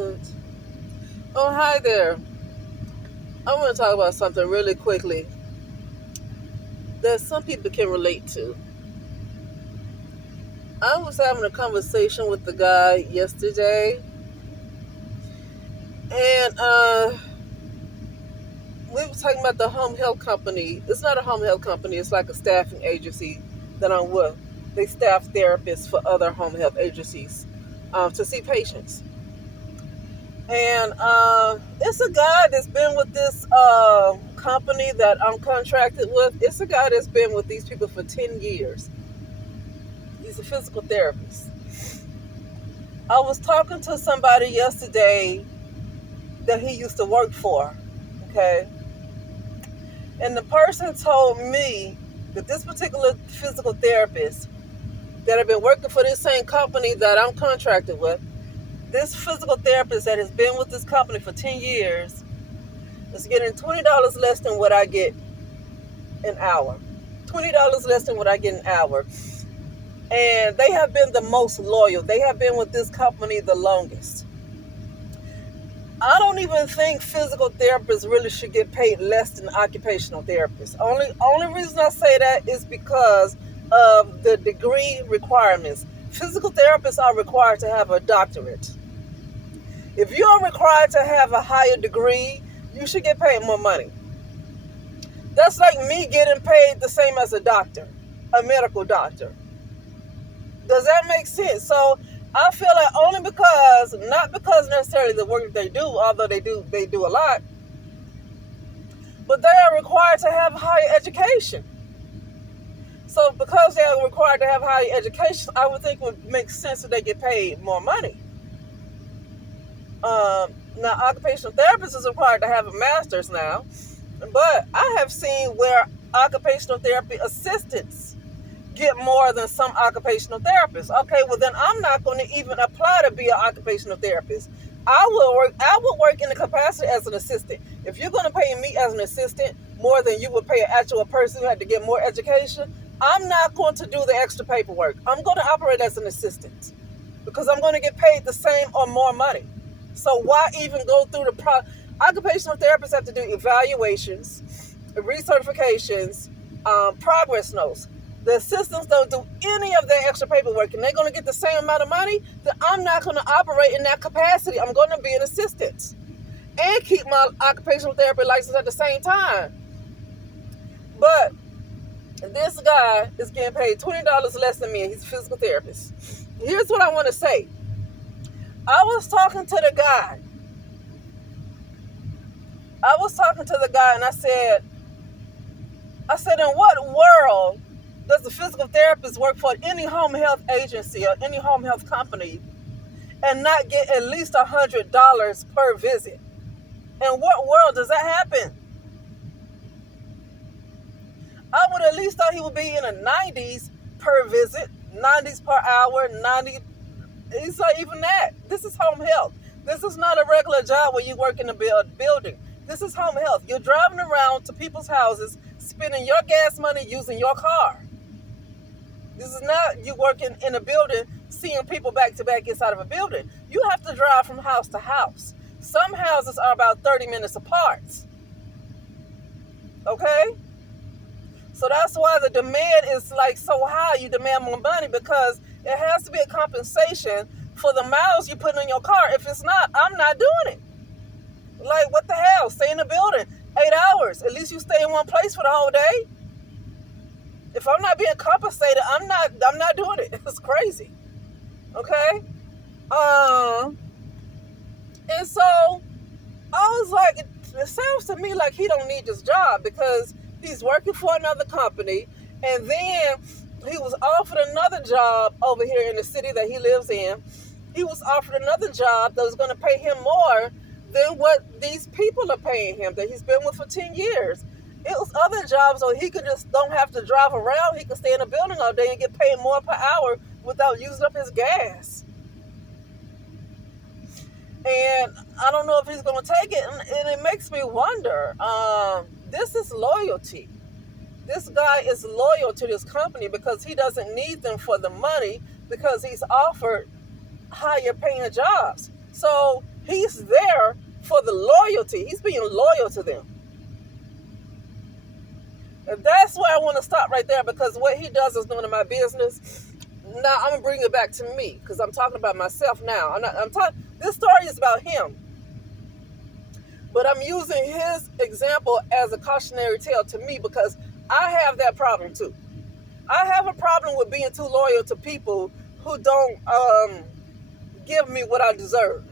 Good. Oh, hi there. I want to talk about something really quickly that some people can relate to. I was having a conversation with the guy yesterday, and we were talking about the home health company. It's not a home health company, it's like a staffing agency that I'm with. They staff therapists for other home health agencies to see patients. And it's a guy that's been with this company that I'm contracted with. It's a guy that's been with these people for 10 years. He's a physical therapist. I was talking to somebody yesterday that he used to work for, okay? And the person told me that this particular physical therapist that had been working for this same company that I'm contracted with, this physical therapist that has been with this company for 10 years is getting $20 less than what I get an hour. $20 less than what I get an hour. And they have been the most loyal. They have been with this company the longest. I don't even think physical therapists really should get paid less than occupational therapists. Only reason I say that is because of the degree requirements. Physical therapists are required to have a doctorate. If you are required to have a higher degree, you should get paid more money. That's like me getting paid the same as a doctor, a medical doctor. Does that make sense? So I feel like only because, not because necessarily the work that they do, although they do a lot, but they are required to have higher education. So because they are required to have higher education, I would think it would make sense that they get paid more money. Now, occupational therapists is required to have a master's now, but I have seen where occupational therapy assistants get more than some occupational therapists. Okay, well then I'm not going to even apply to be an occupational therapist. I will work in the capacity as an assistant. If you're going to pay me as an assistant more than you would pay an actual person who had to get more education, I'm not going to do the extra paperwork. I'm going to operate as an assistant because I'm going to get paid the same or more money. So why even go through the occupational therapists have to do evaluations, recertifications, progress notes. The assistants don't do any of that extra paperwork and they're going to get the same amount of money, then I'm not going to operate in that capacity. I'm going to be an assistant and keep my occupational therapy license at the same time. But this guy is getting paid $20 less than me and he's a physical therapist. Here's what I want to say. I was talking to the guy and I said, in what world does the physical therapist work for any home health agency or any home health company and not get at least $100 per visit? In what world does that happen? I would at least thought he would be in the 90s per visit, 90s per hour, 90. It's not even that. This is home health. This is not a regular job where you work in a building. This is home health. You're driving around to people's houses, spending your gas money using your car. This is not you working in a building, seeing people back to back inside of a building. You have to drive from house to house. Some houses are about 30 minutes apart. Okay? So that's why the demand is like so high. You demand more money because it has to be a compensation for the miles you put in your car. If it's not, I'm not doing it. Like, what the hell? Stay in the building 8 hours. At least you stay in one place for the whole day. If I'm not being compensated, I'm not doing it. It's crazy. Okay? And so I was like, it sounds to me like he don't need this job because he's working for another company, and then he was offered another job over here in the city that he lives in. He was offered another job that was going to pay him more than what these people are paying him that he's been with for 10 years. It was other jobs where he could just don't have to drive around. He could stay in a building all day and get paid more per hour without using up his gas. And I don't know if he's going to take it. And it makes me wonder, this is loyalty. This guy is loyal to this company because he doesn't need them for the money because he's offered higher paying jobs. So He's there for the loyalty. He's being loyal to them. And that's where I want to stop right there, because what he does is none of my business. Now I'm gonna bring it back to me, because I'm talking about myself now. I'm talking. This story is about him, but I'm using his example as a cautionary tale to me, because I have that problem too. I have a problem with being too loyal to people who don't give me what I deserve.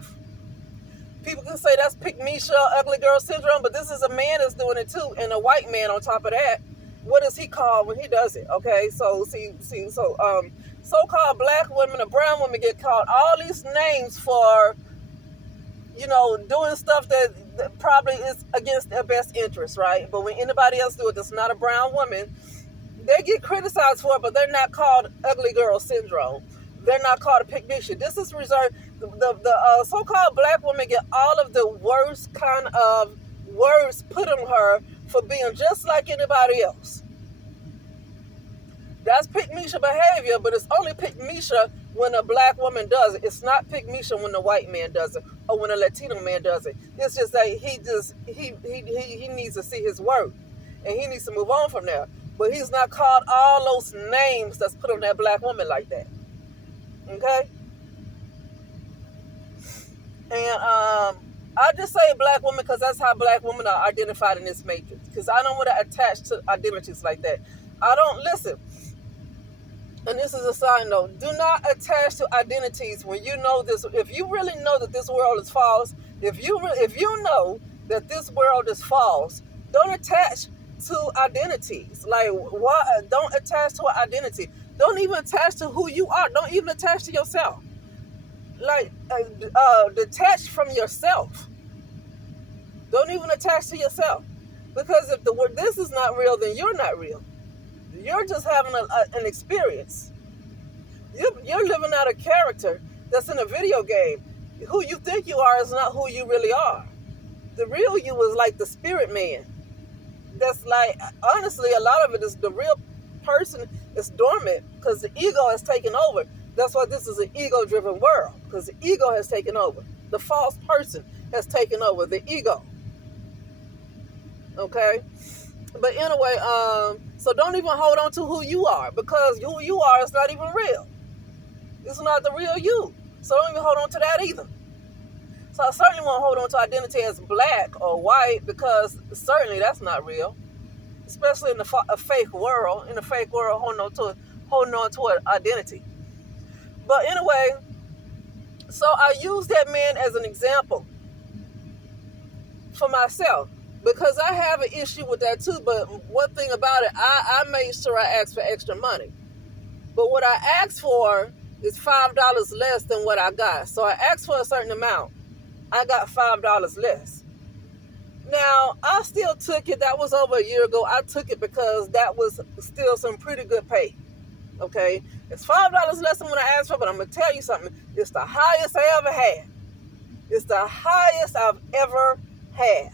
People can say that's pick Misha, ugly girl syndrome, but this is a man that's doing it too, and a white man on top of that. What is he called when he does it? Okay, so so-called black women and brown women get called all these names for, doing stuff that probably is against their best interest, right? But when anybody else do it that's not a brown woman, they get criticized for it, but they're not called ugly girl syndrome. They're not called a pick Misha. This is reserved. The so-called black woman get all of the worst kind of words put on her for being just like anybody else. That's pick Misha behavior, but it's only pick Misha when a black woman does it. It's not pick Misha when a white man does it or when a Latino man does it. It's just that he needs to see his work, and he needs to move on from there. But he's not called all those names that's put on that black woman like that. Okay? And I just say black woman because that's how black women are identified in this matrix. Because I don't want to attach to identities like that. I don't listen. And this is a side note. Do not attach to identities when you know this. If you really know that this world is false, if you know that this world is false, don't attach to identities. Like, why? Don't attach to an identity. Don't even attach to who you are. Don't even attach to yourself. Like, detach from yourself. Don't even attach to yourself. Because if this is not real, then you're not real. You're just having an experience. You're living out a character that's in a video game. Who you think you are is not who you really are. The real you is like the spirit man. That's like, honestly, a lot of it is the real person is dormant because the ego has taken over. That's why this is an ego-driven world, because the ego has taken over. The false person has taken over the ego. Okay? But anyway, so don't even hold on to who you are, because who you are is not even real. It's not the real you. So don't even hold on to that either. So I certainly won't hold on to identity as black or white, because certainly that's not real. Especially in a fake world. In a fake world, holding on to an identity. But anyway, so I use that man as an example for myself, because I have an issue with that too. But one thing about it, I made sure I asked for extra money. But what I asked for is $5 less than what I got. So I asked for a certain amount. I got $5 less. Now, I still took it. That was over a year ago. I took it because that was still some pretty good pay. Okay? It's $5 less than what I asked for, but I'm going to tell you something. It's the highest I ever had. It's the highest I've ever had.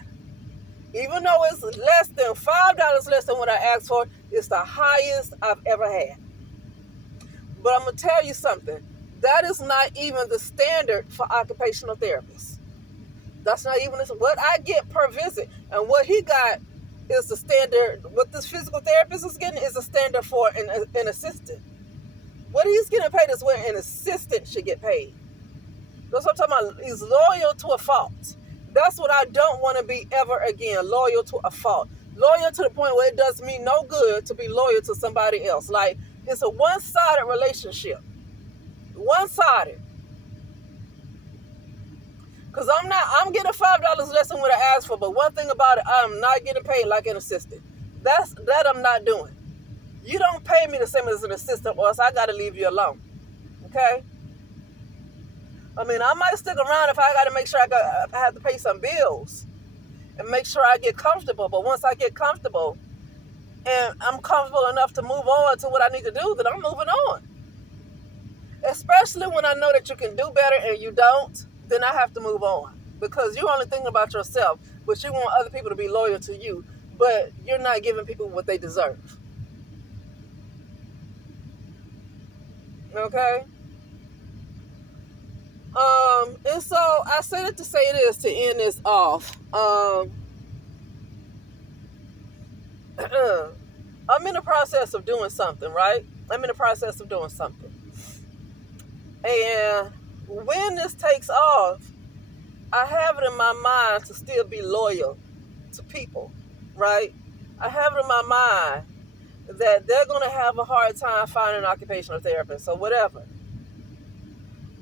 Even though it's less than $5 less than what I asked for, it's the highest I've ever had. But I'm going to tell you something. That is not even the standard for occupational therapists. That's not even what I get per visit. And what he got is the standard. What this physical therapist is getting is a standard for an assistant. What he's getting paid is what an assistant should get paid. That's what I'm talking about. He's loyal to a fault. That's what I don't want to be ever again, loyal to a fault. Loyal to the point where it does me no good to be loyal to somebody else. Like, it's a one-sided relationship. One-sided. Because I'm getting $5 less than what I asked for, but one thing about it, I'm not getting paid like an assistant. That I'm not doing. You don't pay me the same as an assistant, or else I got to leave you alone. Okay? I mean, I might stick around if I got to make sure I have to pay some bills and make sure I get comfortable. But once I get comfortable and I'm comfortable enough to move on to what I need to do, then I'm moving on. Especially when I know that you can do better and you don't, then I have to move on. Because you're only thinking about yourself, but you want other people to be loyal to you, but you're not giving people what they deserve. Okay? And so I said it to say this to end this off. I'm in the process of doing something, right? I'm in the process of doing something. And when this takes off, I have it in my mind to still be loyal to people, right? I have it in my mind that they're going to have a hard time finding an occupational therapist or whatever.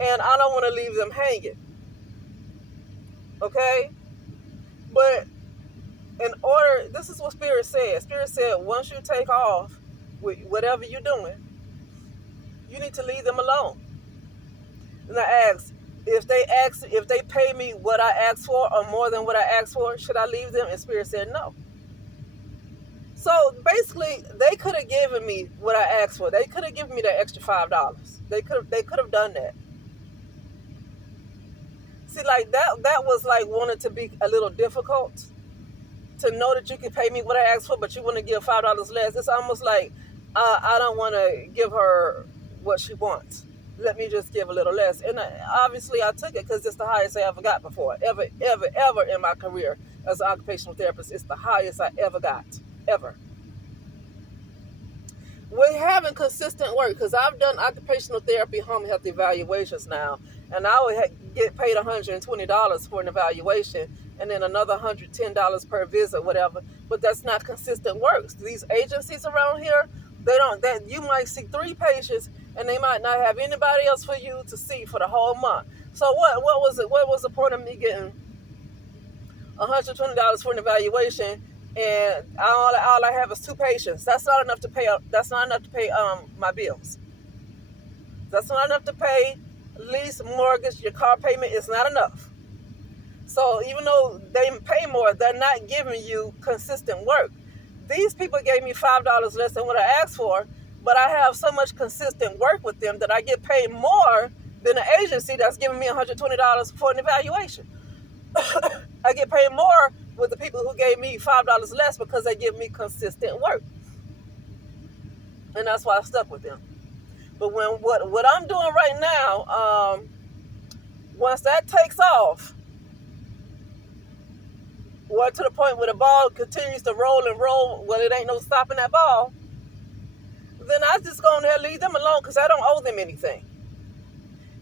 And I don't want to leave them hanging. Okay? But in order, this is what Spirit said. Spirit said, once you take off with whatever you're doing, you need to leave them alone. And I asked, if they pay me what I asked for or more than what I asked for, should I leave them? And Spirit said no. So basically, they could have given me what I asked for. They could have given me that extra $5. They could have done that. See, like that was like wanting to be a little difficult. To know that you can pay me what I asked for, but you want to give $5 less. It's almost like I don't want to give her what she wants. Let me just give a little less. And obviously I took it because it's the highest I ever got before. Ever in my career as an occupational therapist. It's the highest I ever got. Ever. We're having consistent work because I've done occupational therapy home health evaluations now. And I would get paid $120 for an evaluation and then another $110 per visit, whatever. But that's not consistent work. These agencies around here, you might see 3 patients and they might not have anybody else for you to see for the whole month. So what was it? What was the point of me getting $120 for an evaluation and all I have is 2 patients? That's not enough to pay. That's not enough to pay my bills. That's not enough to pay lease, mortgage, your car payment. Is not enough. So even though they pay more, they're not giving you consistent work. These people gave me $5 less than what I asked for, but I have so much consistent work with them that I get paid more than the agency that's giving me $120 for an evaluation. I get paid more with the people who gave me $5 less because they give me consistent work. And that's why I stuck with them. But when what I'm doing right now, once that takes off, or to the point where the ball continues to roll and roll, well, it ain't no stopping that ball, then I just go ahead and leave them alone because I don't owe them anything.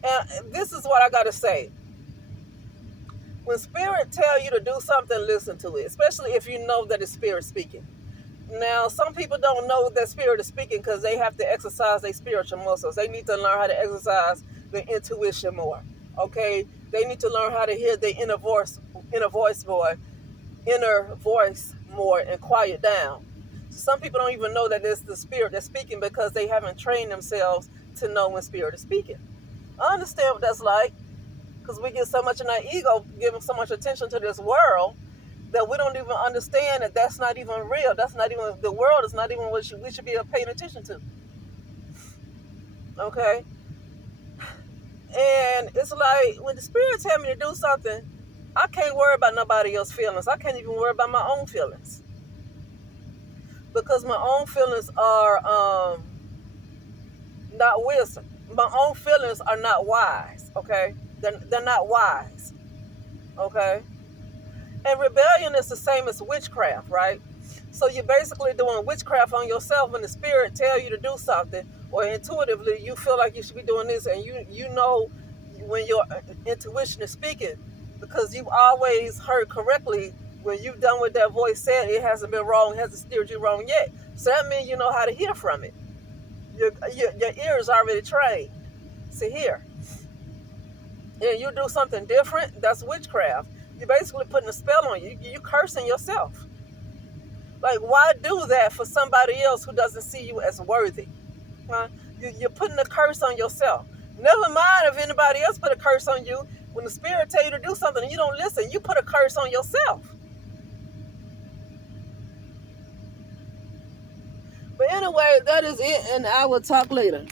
And this is what I got to say. When Spirit tell you to do something, listen to it, especially if you know that it's Spirit speaking. Now, some people don't know that Spirit is speaking because they have to exercise their spiritual muscles. They need to learn how to exercise their intuition more, okay? They need to learn how to hear their inner voice more and quiet down. Some people don't even know that it's the Spirit that's speaking because they haven't trained themselves to know when Spirit is speaking. I understand what that's like because we get so much in our ego, giving so much attention to this world that we don't even understand that that's not even real. That's not even, the world is not even what we should be paying attention to. Okay? And it's like when the Spirit tell me to do something, I can't worry about nobody else's feelings. I can't even worry about my own feelings. Because my own feelings are not wisdom. My own feelings are not wise, okay? They're not wise, okay? And rebellion is the same as witchcraft, right? So you're basically doing witchcraft on yourself when the Spirit tell you to do something, or intuitively you feel like you should be doing this, and you know when your intuition is speaking, because you've always heard correctly when you've done what that voice said. It hasn't been wrong, hasn't steered you wrong yet. So that means you know how to hear from it. Your ear is already trained to hear. And you do something different, that's witchcraft. You're basically putting a spell on you. You're cursing yourself. Like, why do that for somebody else who doesn't see you as worthy? Huh? You're putting a curse on yourself. Never mind if anybody else put a curse on you. When the Spirit tell you to do something and you don't listen, you put a curse on yourself. But anyway, that is it, and I will talk later.